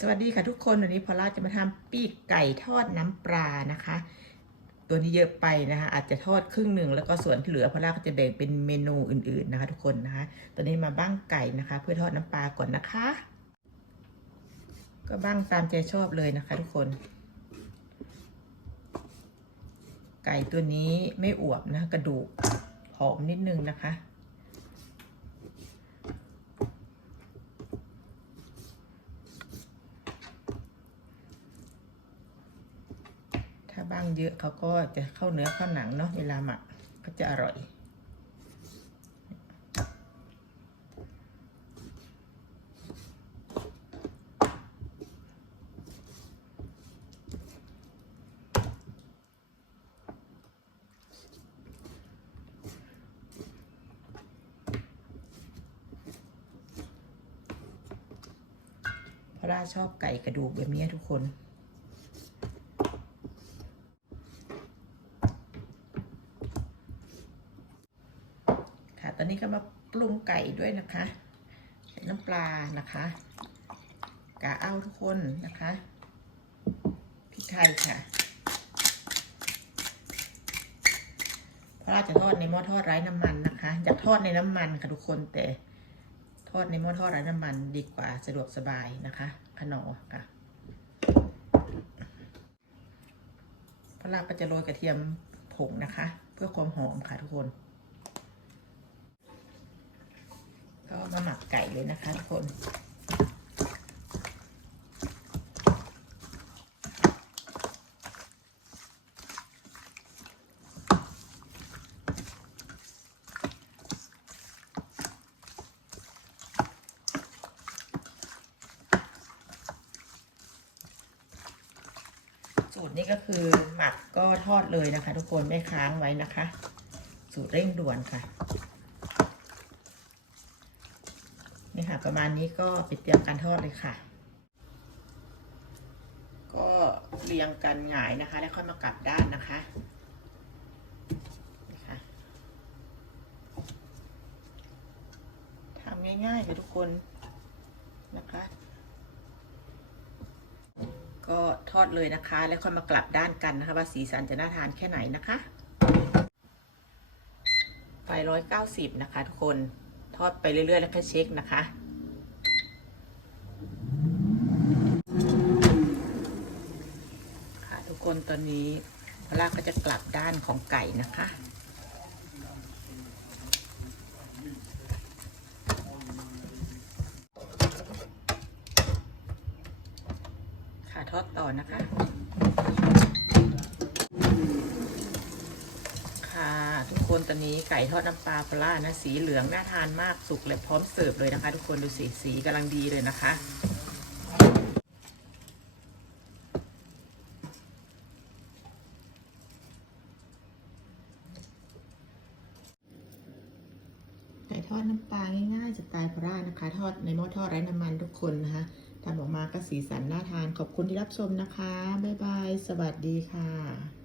สวัสดีค่ะทุกคนวันนี้พอล่าจะมาทำปีกไก่ทอดน้ำปลานะคะ ตัวนี้เยอะไปนะคะ อาจจะทอดครึ่งหนึ่งแล้วก็ส่วนที่เหลือพอลล่าก็จะแบ่งเป็นเมนูอื่นๆนะคะ ทุกคนนะคะ ตอนนี้มาบ้างไก่นะคะ เพื่อทอดน้ำปลาก่อนนะคะ ก็บ้างตามใจชอบเลยนะคะ ทุกคน ไก่ตัวนี้ไม่อวบนะกระดูกหอมนิดนึงนะคะ บ้างเยอะเขาก็จะเข้าเนื้อเข้าหนังเนาะเวลาหมักก็จะอร่อยพระว่าชอบไก่กระดูกแบบนี้ทุกคน ค่ะ ต อนนี้ก็มาปรุงไก่ด้วยนะคะใส่น้ำปลานะคะกะเอาทุกคนนะคะพริกไทยค่ะเพราะเราจะทอดในหม้อทอดไร้น้ำมันนะคะอยากทอดในน้ำมันค่ะทุกคนแต่ทอดในหม้อทอดไร้น้ำมันดีกว่าสะดวกสบายนะคะขนอค่ะพระลาก็จะโรยกระเทียมผงนะคะ เพื่อความหอมค่ะทุกคน็มาหมักไก่เลยนะคะทุกคนสูตรนี้ก็คือหมักก็ทอดเลยนะคะ ทุกคนไม่ค้างไว้นะคะ สูตรเร่งด่วนค่ะ นี่ค่ะ ประมาณนี้ก็ไปเตรียมการทอดเลยค่ะ ก็เรียงกันหงายนะคะ แล้วค่อยมากลับด้านนะคะนี่ค่ะทำง่ายๆเลยทุกคนนะคะ ก็ทอดเลยนะคะ แล้วค่อยมากลับด้านกันนะคะ ว่าสีสันจะน่าทานแค่ไหนนะคะไฟร้อยเก้าสิบนะคะทุกคน ทอดไปเรื่อยๆ แล้วก็เช็คนะคะ ค่ะทุกคนตอนนี้พลาก็จะกลับด้านของไก่นะคะค่ะทอดต่อนะคะ ค่ะ ทุกคนตอนนี้ไก่ทอดน้ำปลาปลานะสีเหลืองน่าทานมากสุกและพร้อมเสิร์ฟเลยนะคะ ทุกคนดูสีสีกำลังดีเลยนะคะไก่ทอดน้ำปลาง่ายๆสไตล์พรานะคะ ทอดในหม้อทอดไร้น้ำมันทุกคนนะคะทำออกมาก็สีสันน่าทานขอบคุณที่รับชมนะคะ บ๊ายบาย สวัสดีค่ะ